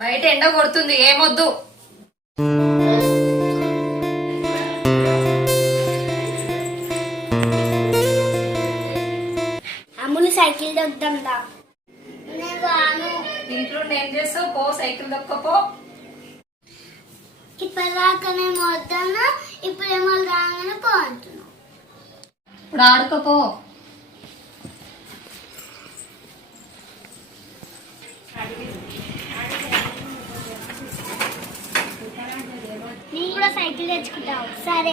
బయట ఎండ కొడుతుంది ఏమొద్దు. అమ్ములు సైకిల్ దొక్కుదాం దా. నేను రాను. ఇంట్లో ఏం చేస్తావు? పో సైకిల్ దొక్కపో ఇప్పటిదాకానే వద్దాను ఇప్పుడేమో రాగానే పో అంటున్నావు. ఇప్పుడు ఆడుకోపో నేను కూడా సైకిల్ తెచ్చుకుంటావు సరే.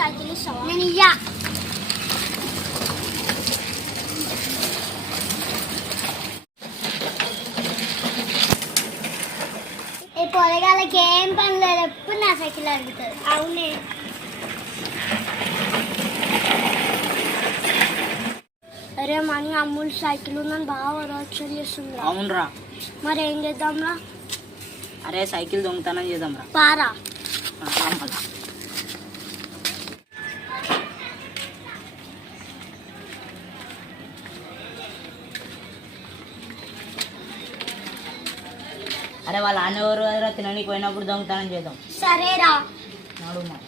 సైకిల్ ఇస్తావా? నేను ఇయ్యా. ఈ పొరగాలకి ఏం పని లేదు ఎప్పుడు నా సైకిల్ అడుగుతుంది అవునే. అరే మనీ అమ్ముల్ సైకిల్ ఉందని బాగా వరవచ్చని చేస్తుంది అవునరా. మరి ఏం చేద్దాంరా? అరే సైకిల్ దొంగతనం చేద్దాం రా పారా అరే వాళ్ళ అన్న ఎవరు కదరా? తినడానికి పోయినప్పుడు దొంగతనం చేద్దాం. సరేరా. నడు మరి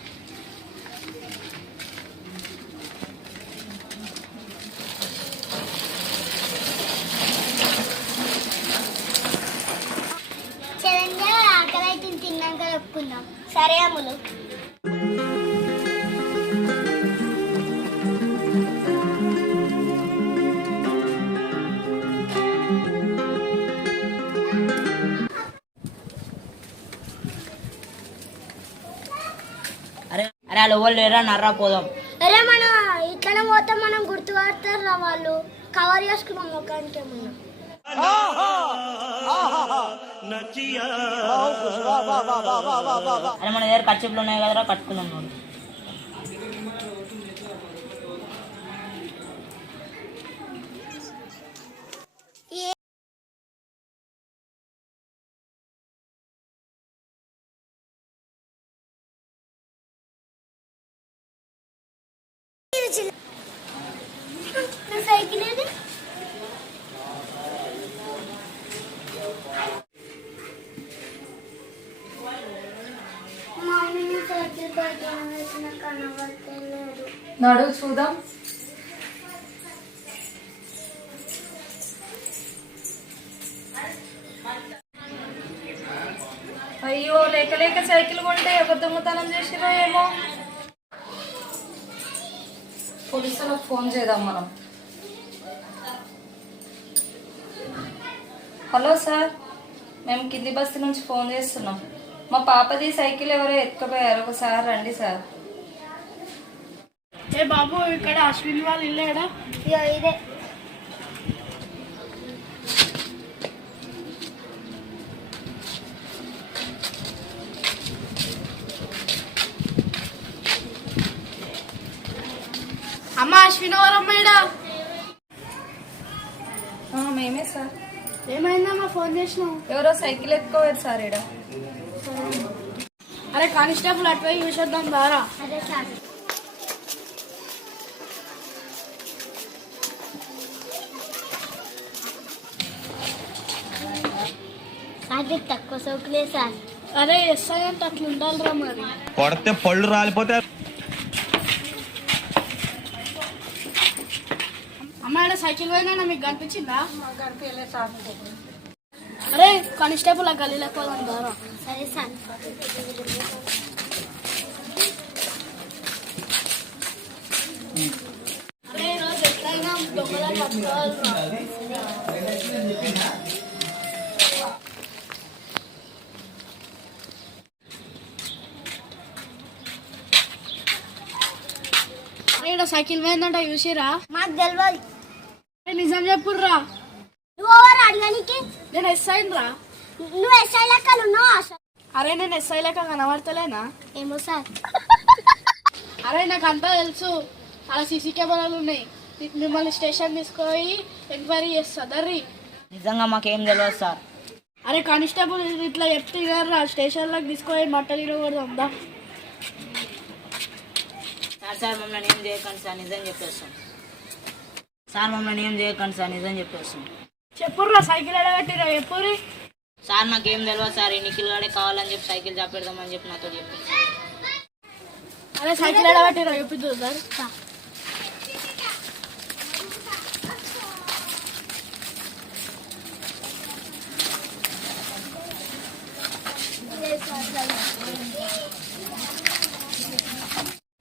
చిరంజీవి ఆకలి అయితే తిన్నాక చెప్పుకుందాం. సరే అమ్ములు అరే వాళ్ళు ఎవరు లేరా? నర్రా పోదాం. అరే మన ఇట్లనే పోతే మనం గుర్తుపడతారు రా వాళ్ళు. కవర్ చేసుకున్నాం ముఖానికి ఏమన్నా. అరే మన దగ్గర కచ్చిపులు ఉన్నాయి కదరా కట్టుకుందాం. నోడు నా సైకిల్ ఏది? నడు చూద్దాం. అయ్యో లేక లేక సైకిల్ కొంటే ఎవరు దొంగతనం చేసిరో ఏమో పోలీసులకు ఫోన్ చేద్దాం మనం. హలో సార్ మేము కింది బస్తీ నుంచి ఫోన్ చేస్తున్నాం. మా పాపది సైకిల్ ఎవరో ఎత్తుకుపోయారు. ఒకసారి రండి సార్. ఏ బాబు ఇక్కడ అశ్విన్ వాళ్ళు ఇల్లేడా ఇదే. అమ్మ అశ్విన్ వాళ్ళమ్మేడా ఆ, మేమే సార్. ఏమైందమ్మా ఫోన్ చేసినావు? ఎవరో సైకిల్ ఎత్తుకోవాలి సార్ ఈడ. అరే కానిస్టేబుల్ అటువై చూసేద్దాం దారా. అదే సార్. అది తక్కువ సౌకులే సార్. అరే ఎస్ఐ అంటే అట్లా ఉండాలిరా మరి. కొడితే పళ్ళు రాలిపోతే అమ్మ ఆడ సైకిల్ పోయిందా మీకు కనిపించిందా అరే కానిస్టేబుల్ ఆ గల్లీలో పోదాం సరే సార్. అరే ఈరోజు ఎట్లయినా దొంగలను సైకిల్ పోయిందంట చూసిరా మాకు తెలియదు నిజం చెప్పుర్రా? నువ్వు ఎవరు అడగనికి నేను ఎస్ఐ రా. నువ్వు ఎస్ఐ ఉన్నావు? అసలు అరే నేను ఎస్ఐ లెక్క కనబడతలేనా? ఏమో సార్. అరే నాకు అంతా తెలుసు. అలా సీసీ కెమెరాలు ఉన్నాయి. మిమ్మల్ని స్టేషన్ తీసుకుపోయి ఎంక్వైరీ చేస్తా. దర్రి. నిజంగా మాకేం తెలియదు సార్. అరే కానిస్టేబుల్ ఇట్లా చెప్తే రా స్టేషన్లోకి తీసుకుపోయి మట్టలు ఇరగకూడదు దా. సార్ సార్ మమ్మల్ని ఏం చేయకండి సార్. నిజం చెప్పేస్తాం సార్ మమ్మల్ని ఏం చేయకండి సార్ నిజం చెప్పేస్తాం చెప్పుర్రా సైకిల్ ఎడగట్టిరా ఎప్పురి సార్ నాకేం తెలియదు సార్ ఈ నిఖిల్ గాడే కావాలని చెప్పి సైకిల్ చాపెడదామని చెప్పి నాతో చెప్పింది సార్. అరే సైకిల్ ఎడగట్టిరా చెప్పిద్దు సార్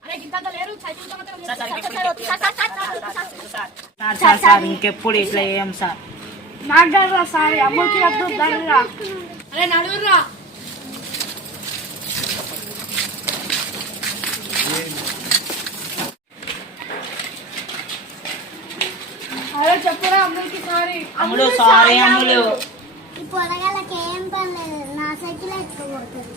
అరే గింతంత లేరు సైకిల్ సార్ సార్ సార్ ఇంకెప్పుడు ఇట్లా చేయం సార్. కాదురా సారీ అమ్మకి వద్దు దానిరా అరే నడువురా అరే చెప్పురా అమ్మకి సారీ. అమ్ముడు సారీ అమ్ముడు. ఈ పొరగాళ్ళకి ఏం పని లేదు నా సైకిల్ ఎత్తుకోబోతుంది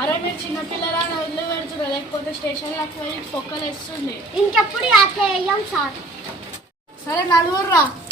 అరే మీరు చిన్నపిల్లరా నా ఇల్లు పెడుతున్నారు లేకపోతే స్టేషన్లోకి వెళ్ళి పొక్కలు వేస్తుంది ఇంకెప్పుడు అట్లా వేయం సార్? సరే నలుగురురా. మా